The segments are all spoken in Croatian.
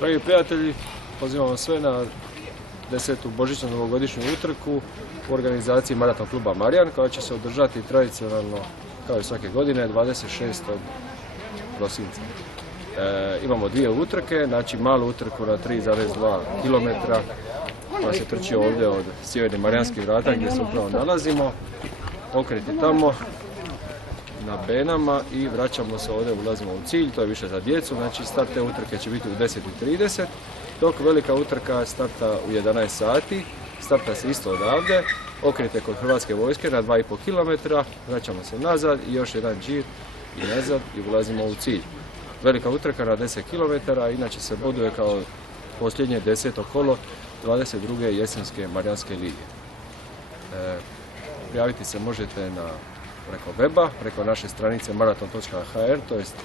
Dragi prijatelji, pozivamo sve na 10. božićnu novogodišnju utrku u organizaciji Maraton kluba Marijan, koja će se održati tradicionalno kao i svake godine 26. prosinca. Imamo dvije utrke, znači malu utrku na 3,2 km koja se trči ovdje od sjevernih Marijanskih vrata gdje se upravo nalazimo. Okreti tamo na Benama i vraćamo se ovdje, ulazimo u cilj, to je više za djecu, znači start te utrke će biti u 10:30, dok velika utrka starta u 11 sati, starta se isto odavde, okrete kod Hrvatske vojske na 2,5 km, vraćamo se nazad i još jedan džir i nazad i ulazimo u cilj. Velika utrka na 10 km, inače se boduje kao posljednje 10. kolo 22. jesenske Marijanske lige. Prijaviti se možete preko weba, preko naše stranice maraton.hr, to jest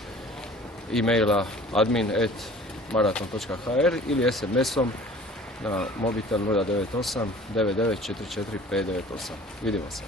e-maila admin@maraton.hr ili SMS-om na mobitel 098 9944 598. Vidimo se.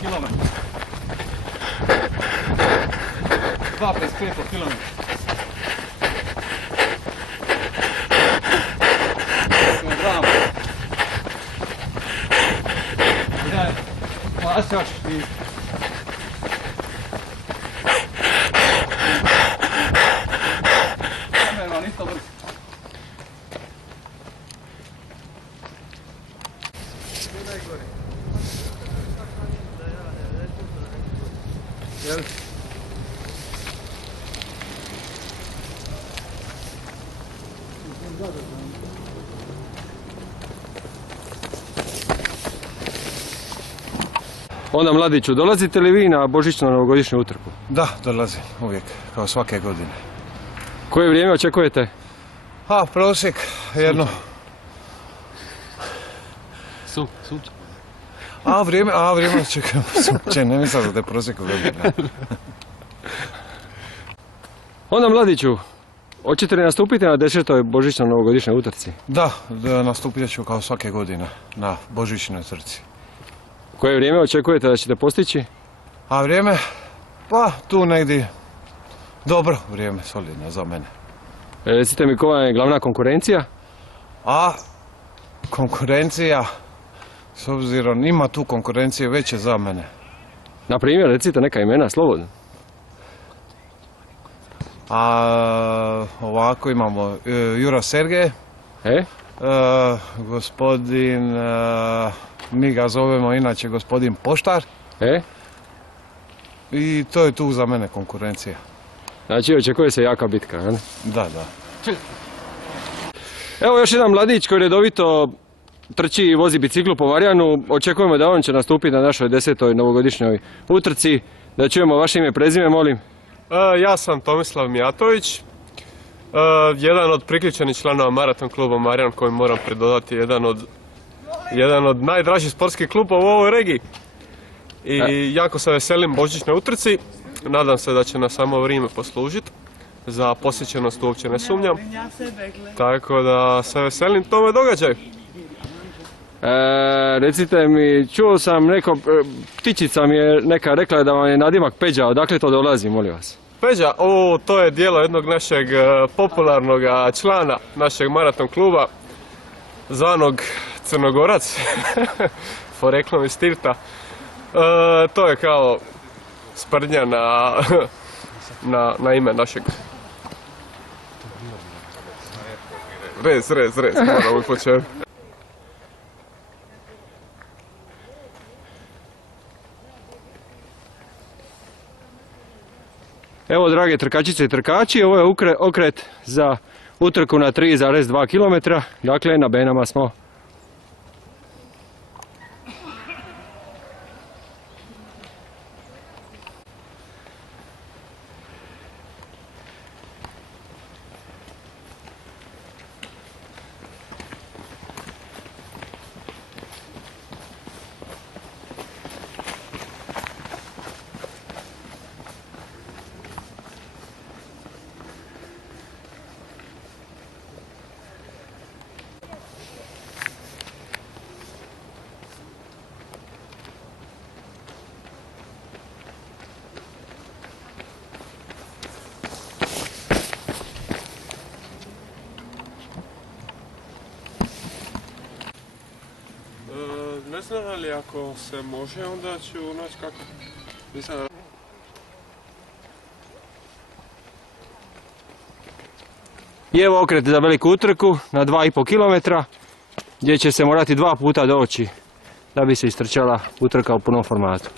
Kilometar. 2,55 po kilometru. Bravo. Daj, pasaš i... Nema, nisto brzo. Jel? Onda mladiću, dolazite li vi na božićnu novogodišnju utrku? Da, dolazim uvijek, kao svake godine. Koje vrijeme očekujete? Prosjek, jedno... Sunce. Vrijeme čekam, sunče, ne mislim da je prosjek godine. Onda mladiću, hoćete li nastupiti na 10. božićnoj novogodišnjoj utrci? Da, nastupit ću kao svake godine na božićnoj trci. Koje vrijeme očekujete da ćete postići? A vrijeme? Pa, tu negdje. Dobro vrijeme, solidno za mene. Recite mi koja je glavna konkurencija? Konkurencija, s obzirom ima tu konkurencije veće za mene. Na primjer, recite neka imena, slobodno. Ovako imamo Jura Sergej, gospodin, mi ga zovemo inače gospodin Poštar. I to je tu za mene konkurencija. Znači očekuje se jaka bitka, ne? Da. Evo još jedan mladić koji redovito trči i vozi biciklu po Marijanu. Očekujemo da on će nastupiti na našoj 10. novogodišnjoj utrci. Da čujemo vaše ime i prezime, molim. Ja sam Tomislav Mijatović, jedan od priključenih članova Maraton kluba Marijan, koji moram pridodati jedan od najdražih sportskih klubova u ovoj regiji. I jako se veselim božićnoj utrci, nadam se da će na samo vrijeme poslužiti, za posjećenost uopće ne sumnjam, tako da se veselim tome događaju. Recite mi, čuo sam ptičica mi je neka rekla da vam je nadimak Peđa, odakle to dolazi, molim vas? Peđa, to je dijelo jednog našeg popularnog člana našeg maraton kluba, zvanog Crnogorac, poreklom iz Tirta. To je kao sprdnja na ime našeg. Rez, moramo početi. Evo, drage trkačice i trkači, ovo je okret za utrku na 3,2 km, dakle na Benama smo. ne znam, ali ako se može, onda ću naći kako. Nisam... I evo okret za veliku utrku na 2,5 km gdje će se morati 2 puta doći da bi se istrčala utrka u punom formatu.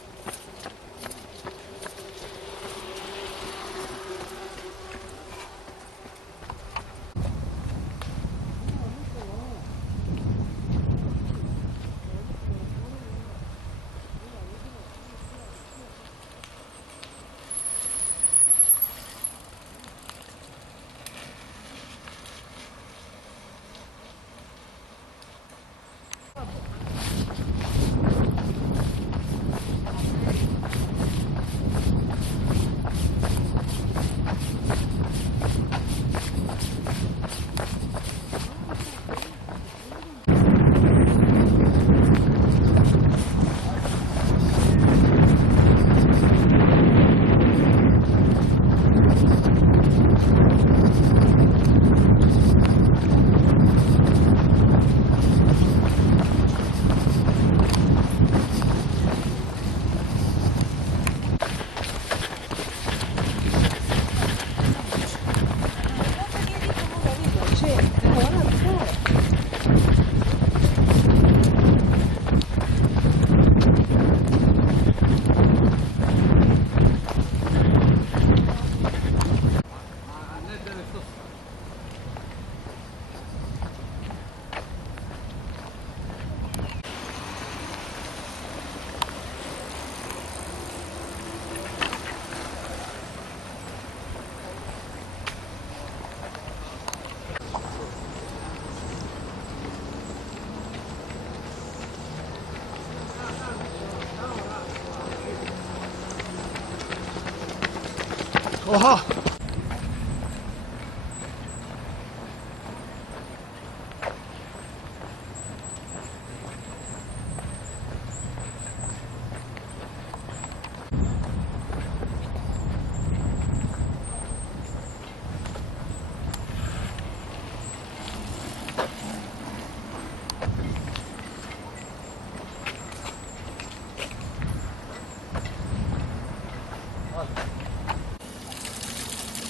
Oha!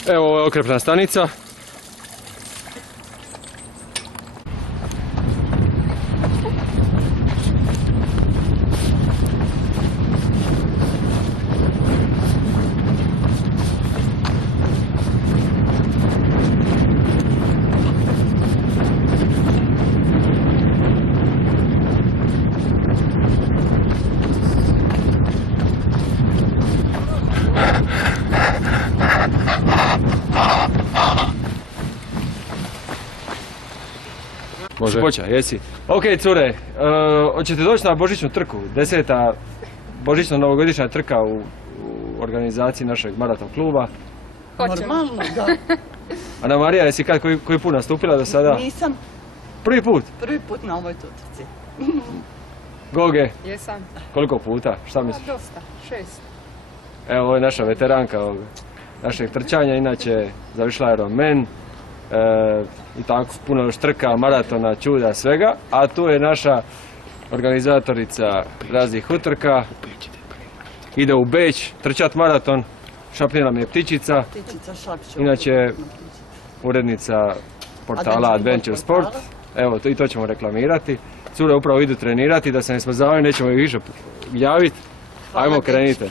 Evo ovo je okrepna stanica. Može. Poča, jesi. Ok, cure, hoćete doći na božićnu trku, 10. božićno-novogodišnja trka u organizaciji našeg maraton kluba. Normalno, da. Ana Marija, jesi kad koji put nastupila do sada? Nisam Prvi put? prvi put na ovoj utrci. Goge, Jesam. koliko puta? Šta misliš? Dosta, 6. Evo, ovo je naša veteranka ovog našeg trčanja, inače završila Ironman. I tako puno još trka, maratona, čuda, svega, a tu je naša organizatorica raznih utrka, ide u Beč trčat maraton, šapnila mi je ptičica, Ptičica Šapčov. inače urednica portala Adventure Sport, evo i to ćemo reklamirati. Cure upravo idu trenirati, da se ne smrzavaju, nećemo ih više javiti, ajmo krenite.